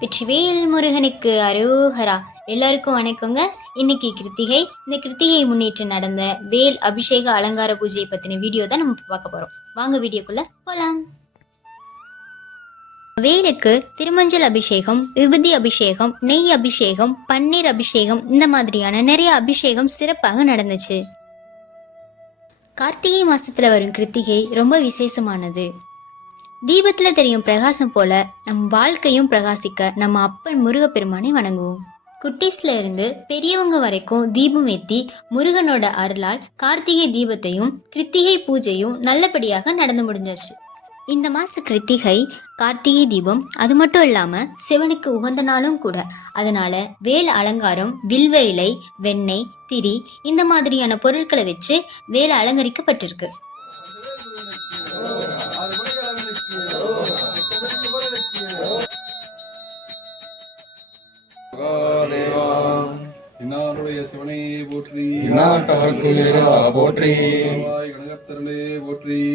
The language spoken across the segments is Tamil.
வெற்றிவேல் முருகனுக்கு அரோகரா. எல்லாருக்கும் வணக்கங்க. இன்னைக்கு கிருத்திகை. இந்த கிருத்திகை முன்னேற்று நடந்த வேல் அபிஷேக அலங்கார பூஜையை பத்தின வீடியோ தான் நம்ம பார்க்க போறோம். வாங்க வீடியோக்குள்ள போலாம். வேலுக்கு திருமஞ்சள் அபிஷேகம் விபதி அபிஷேகம் நெய் அபிஷேகம் பன்னீர் அபிஷேகம் இந்த மாதிரியான நிறைய அபிஷேகம் சிறப்பாக நடந்துச்சு. கார்த்திகை மாசத்துல வரும் கிருத்திகை ரொம்ப விசேஷமானது. தீபத்தில் தெரியும் பிரகாசம் போல நம் வாழ்க்கையும் பிரகாசிக்க நம்ம அப்பன் முருகப்பெருமானை வணங்குவோம். குட்டீஸ்ல இருந்து பெரியவங்க வரைக்கும் தீபம் ஏத்தி முருகனோட அருளால் கார்த்திகை தீபத்தையும் கிருத்திகை பூஜையும் நல்லபடியாக நடந்து முடிஞ்சாச்சு. இந்த மாச கிருத்திகை கார்த்திகை தீபம் அது மட்டும் இல்லாம சிவனுக்கு உகந்த நாளும் கூட. அதனால வேல் அலங்காரம் வில்வ இலை வெண்ணெய் திரி இந்த மாதிரியான பொருட்களை வச்சு வேல் அலங்கரிக்கப்பட்டிருக்கு. இன்னாருடைய சிவனை போற்றி இறைவா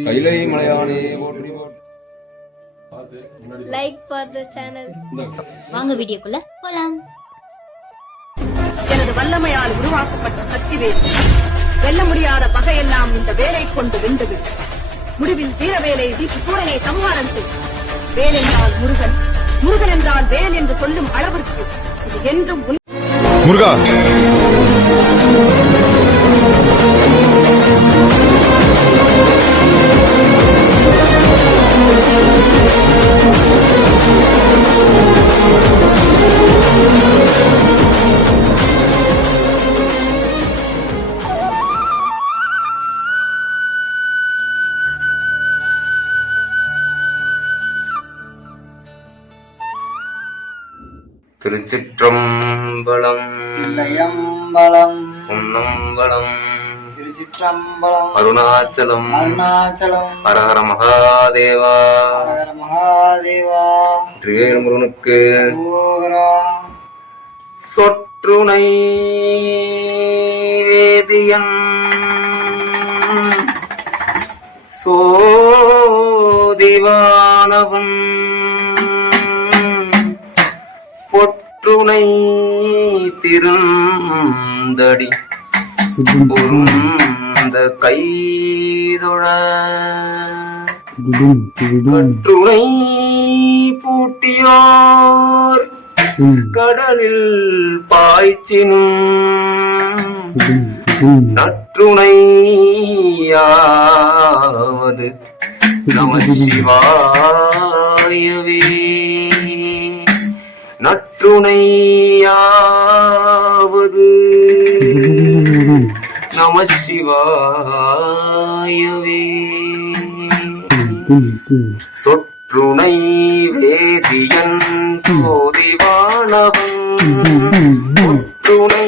கைலை மலையானே போற்றி. இந்தாங்க. வாங்க வீடியோக்குள்ள போலாம். எனது வல்லமையால் உருவாக்கப்பட்ட சக்திவேல். வெல்ல முடியாத பகையெல்லாம் இந்த வேலை கொண்டு வென்றது. முடிவில் வீரவேலை வீட்டு சூரனை சம்ஹாரம் செய். வேல் என்றால் முருகன் முருகன் என்றால் வேல் என்று சொல்லும் அளவிற்கு ಎಂದು ಮುರುಘಾ திருச்சிற்றம்பலம். தில்லையம்பலம் பொன்னம்பலம். திருச்சிற்றம்பலம். அருணாச்சலம். அருணாச்சலம். ஹரஹர மகாதேவா. ஹர மகாதேவா. திருவேல் முருகனுக்கு ஓகரா சொற்றுணை வேதியன். சோதிவானவன். பொற்றுணை திருந்தடி பொருந்த கைதொழ. பற்றுணை பூட்டியோர் கடலில் பாய்ச்சினும். நற்றுணையாவது நம சிவாயவே. நற்றுணையாவது நம சிவாயவே சொற்றுணை வேதியன் சோதிவானவன். ஒற்றுணை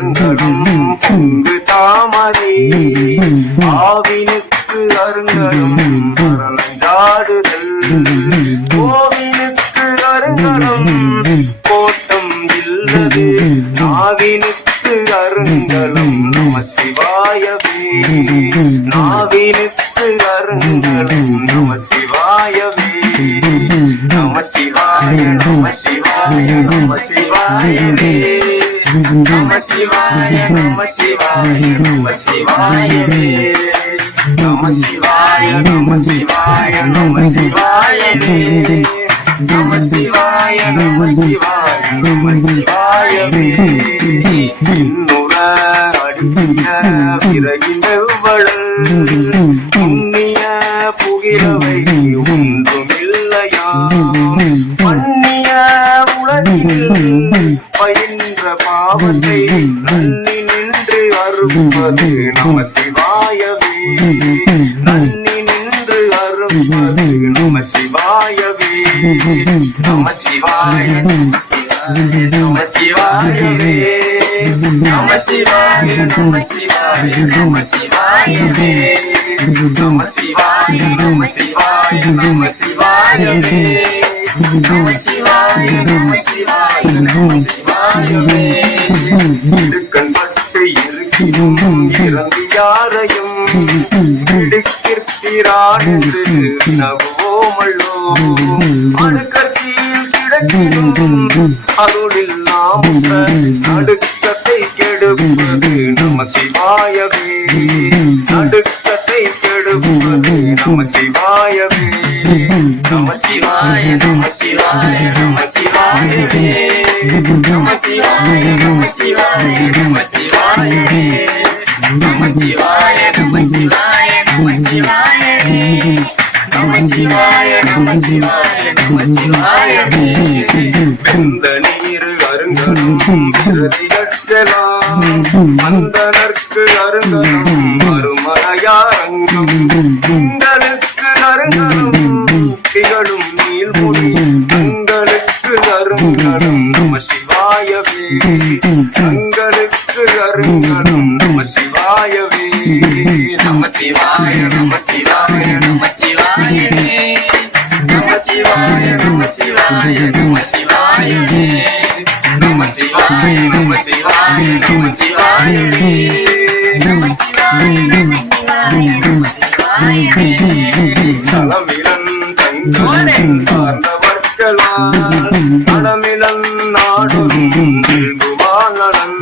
அருங்கடும் பொங்கு தாமரை ஆவினுக்கு அருங்கடும் மரணஞ்சாடுதல் கோவினுக்கு அருங்கடும் கோட்டம் இல்லது நாவினுக்கு அருங்கலும் நம சிவாயவே நாவினுக்கு அருங்கலும் நம சிவாயவே நம சிவாய நம சிவாய நம சிவாயவே நம சிவாய நம சிவாய நம சிவாயவே நம சிவாய நம சிவாய நம சிவாயவே நம சிவாய நம சிவாய நம சிவாயவே பிறகின்றவள் நம சிவாய நம சிவாயவே நம சிவாய நம சிவாய நம சிவாயவே நம சிவாய நம சிவாய நம சிவாயவே நம சிவாய நம சிவாய நம சிவாயவே இடுக்கண் பட்டு இருக்கும் இறந்து யாரையும் இடுக்கிற்கிறான் என்று நகுவோமல்லோ அணுக்கத்தியில் அருளில் நாம் நடுக்கத்தை கெடுப்பது நம சிவாயவே. நடுக்கத்தை கெடுப்பது நம சிவாயவே. நம சிவாய நம சிவாய நம சிவாயவே. நம சிவாய நம சிவாய நம சிவாயவே. நம சிவாய நம சிவாயவே மறுமலையாரங்கும் உங்களுக்கு திகழும் நம சிவாயவே சிவாய நம சிவாய நம சிவாயவே நம சிவாய நம சிவாய நம சிவாயவே நம சிவாய நம சிவாய நம சிவாயவே தலமிலன் தங்கோடன் சார்ந்தவர்களால் தலமிலன் நாடும் நல்குவானலன்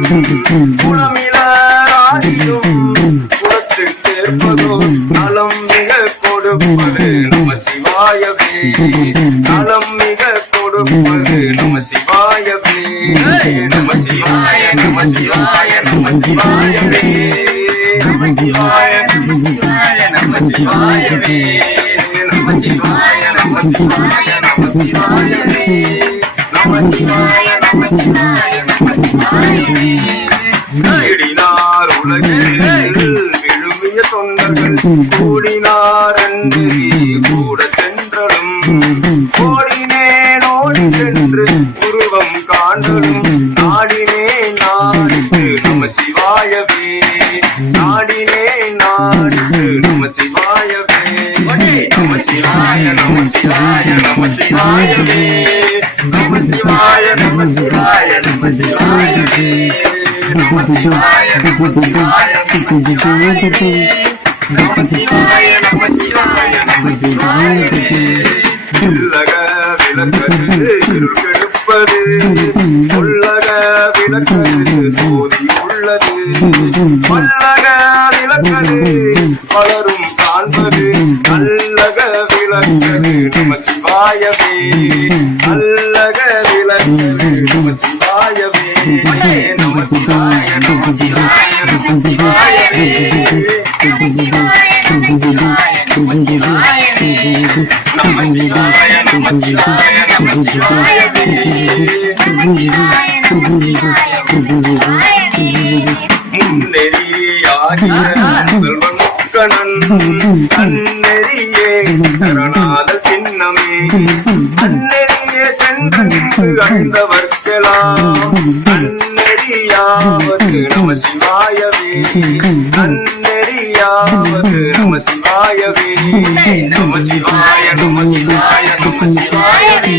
குளமிலாடியும் குளத்தில் சேர்ப்பதோ நலம் மிக கொடுப்பது நம சிவாயவே. தேடினார் உலகில் விழுமிய தொண்டர்கள் கூடினார் என்று கூட சென்றலும் ஓடினேன் ஓடி சென்று உருவம் காண்டலும் நம சிவாயவே நாடினே நாடிட்டு நம சிவாயவே நம சிவாய நம சிவாய நம சிவாயவே நம சிவாய நம சிவாய நம சிவாயவே நம சிவாய நம சிவாய நம சிவாயவே நம சிவாய நம சிவாய நம சிவாயவே இல்லக விளக்கது இருள் கெடுப்பது. சொல்லக விளக்கது சோதி உள்ளது. பல்லக விளக்கது வளரும் காண்பது. நல்லக விளக்கது நம சிவாயவே. நல்லக விளக்கது நம சிவாயவே. நம சிவாய நம சிவாய நம சிவாயவே நம சிவாய நம சிவாய நம நம சிவாய நம சிவாய நம நம சிவாய நம சிவாய நம அந்நெறியே சரணாத சின்னமே அந்நெறியே சென்று அடைந்தவர்க்கெல்லாம் அந்நெறியாவது நம சிவாயவே அந்நெறியாவது நம சிவாயவே நம சிவாய நம சிவாய நம சிவாயவே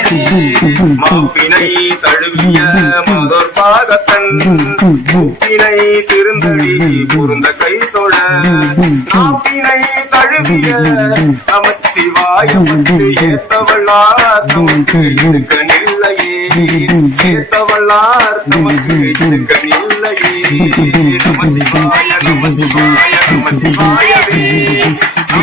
மாப்பினை தழுவிய மதர் பாகத்தன் மூக்கினை திருந்தடி பொருந்த கை தொழ நாப்பினை தழுவிய நமச்சிவாயமத்து ஏத்தவள்ளார். நமக்கு இருக்க நில்லையே. ஏத்தவள்ளார் நமக்கு இருக்க நில்லையே.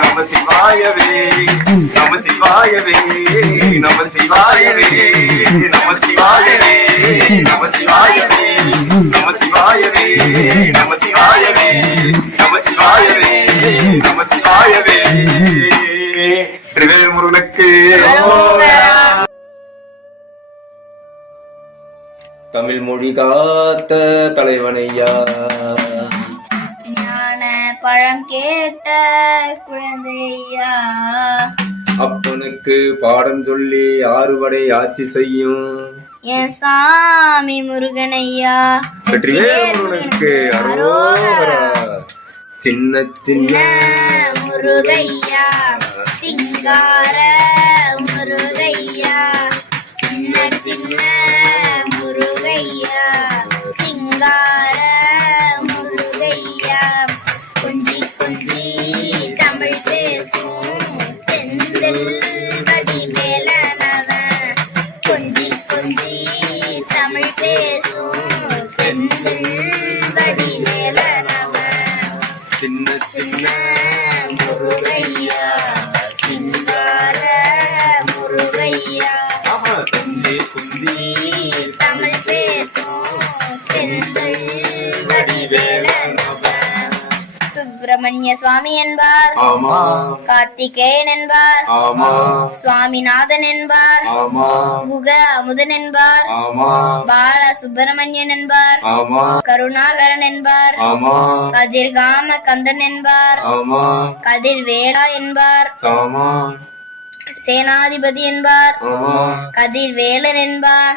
நம சிவாயவே நம சிவாயவே நம சிவாயவே நம சிவாயவே நம சிவாயவே நம சிவாயவே நம சிவாயவே நம சிவாயவே நம சிவாயவே. தமிழ் மொழி காத்த தலைவனையா? பழம் கேட்ட குழந்தையா? அப்பனுக்கு பாடம் சொல்லி ஆறுபடை ஆட்சி செய்யும். என் சாமி முருகனையா? வெற்றிவேல் முருகனுக்கு அரோகரா. சின்ன சின்ன முருகையா? சிங்கார சுப்பிரமணிய சுவாமி என்பார். கார்த்திகேயன் என்பார். சுவாமிநாதன் என்பார். குக அமுதன் என்பார். பால சுப்பிரமணியன் என்பார். கருணாகரன் என்பார். கதிர்காம கந்தன் என்பார். கதிர் வேளா என்பார். சேனாதிபதி என்பார். ஆமா கதிர் வேலன் என்பார்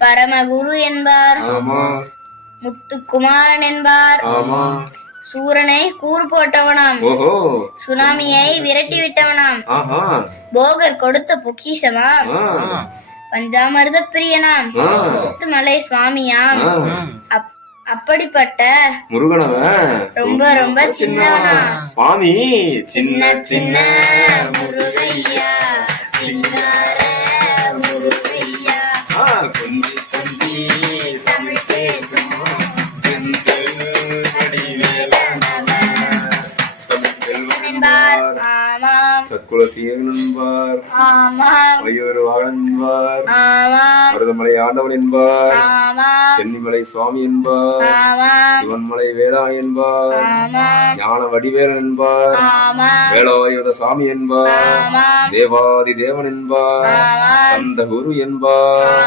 பரமகுரு என்பார். முத்துக்குமாரன் என்பார். சூரனை கூறு போட்டவனாம். சுனாமியை விரட்டி விட்டவனாம். போகர் கொடுத்த பொக்கிஷமாம். பஞ்சாமிர்த பிரியனாம். முத்துமலை சுவாமியாம். ஆ. அப்- அப்படிப்பட்ட முருகனவன். ரொம்ப ரொம்ப சின்னவனா? சுவாமி. சின்ன சின்ன சின்ன முருகையா. சிங்கார சத்குல என்பார் வையூர் வாழன் என்பார் மருதமலை ஆண்டவன் என்பார் சென்னிமலை சுவாமி என்பார் சிவன்மலை வேதா என்பார் ஞான வடிவேலன் என்பார் வேலாயுத சாமி என்பார் தேவாதி தேவன் என்பார் சந்த குரு என்பார்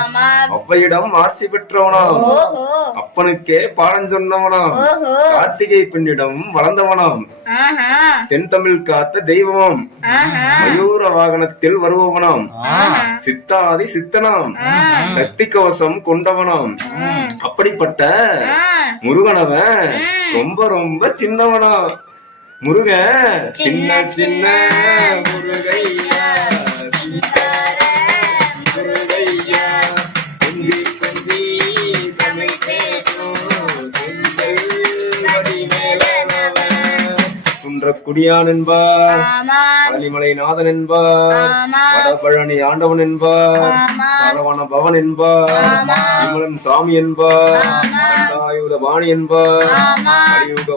அவ்வையிடம் ஆசி பெற்றவனா அப்பனுக்கே பாடம் சொன்னவனாம். கார்த்திகை பெண்ணிடம் வளர்ந்தவனாம். தென் தமிழ் காத்த தெய்வமாம். ஆஹா. மயூர வாகனத்தில் வருபவனாம். சித்தாதி சித்தனாம். சக்தி கவசம் கொண்டவனாம். அப்படிப்பட்ட முருகனவன் ரொம்ப ரொம்ப சின்னவனா. முருகன். சின்ன சின்ன முருகையா. குன்றக்குடியான் என்பார். ஆமாம். பழனிமலை நாதன் என்பார். வடபழனி ஆண்டவன் என்பார். சரவண பவன் என்பார். விமலன் சாமி என்பார். கண்டாயுத பாணி என்பார்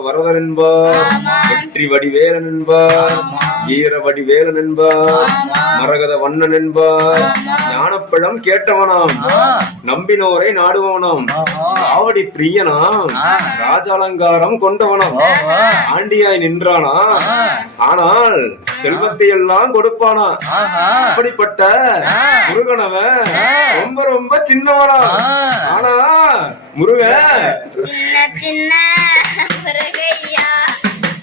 வரதன் என்பார் வெற்றி வடிவேலன் என்பார் வீர வடிவேலன் என்பார் மரகத வண்ணன் என்பார் ஞானப்பழம் கேட்டவனாம் நம்பினோரை நாடுபவனாம் ஆவடி பிரியனாம் ராஜாலங்காரம் கொண்டவனாம் ஆண்டியாய் நின்றானா ஆனால் செல்வத்தை எல்லாம் கொடுப்பானா? அப்படிப்பட்ட முருகனவன் ரொம்ப ரொம்ப சின்னவனா ஆனா முருகன் சின்ன சின்ன முருகையா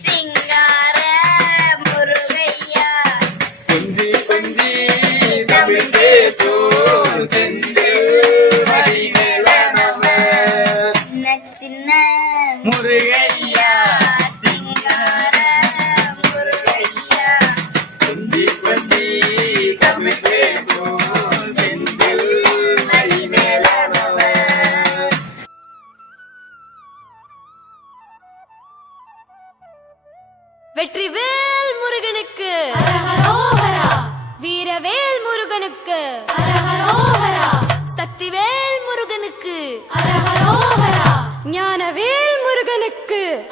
சிங்கார முருகையா. கொஞ்சி கொஞ்சி தமிழ் பேசும் செந்தில் வெற்றிவேல் முருகனுக்கு. வீரவேல் முருகனுக்கு. சக்திவேல் முருகனுக்கு. ஞானவேல் முருகனுக்கு.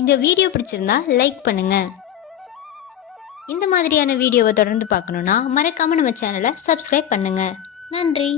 இந்த வீடியோ பிடிச்சிருந்தா லைக் பண்ணுங்கள் இந்த மாதிரியான வீடியோவை தொடர்ந்து பார்க்கணுன்னா மறக்காமல் நம்ம சேனலை சப்ஸ்கிரைப் பண்ணுங்கள் நன்றி.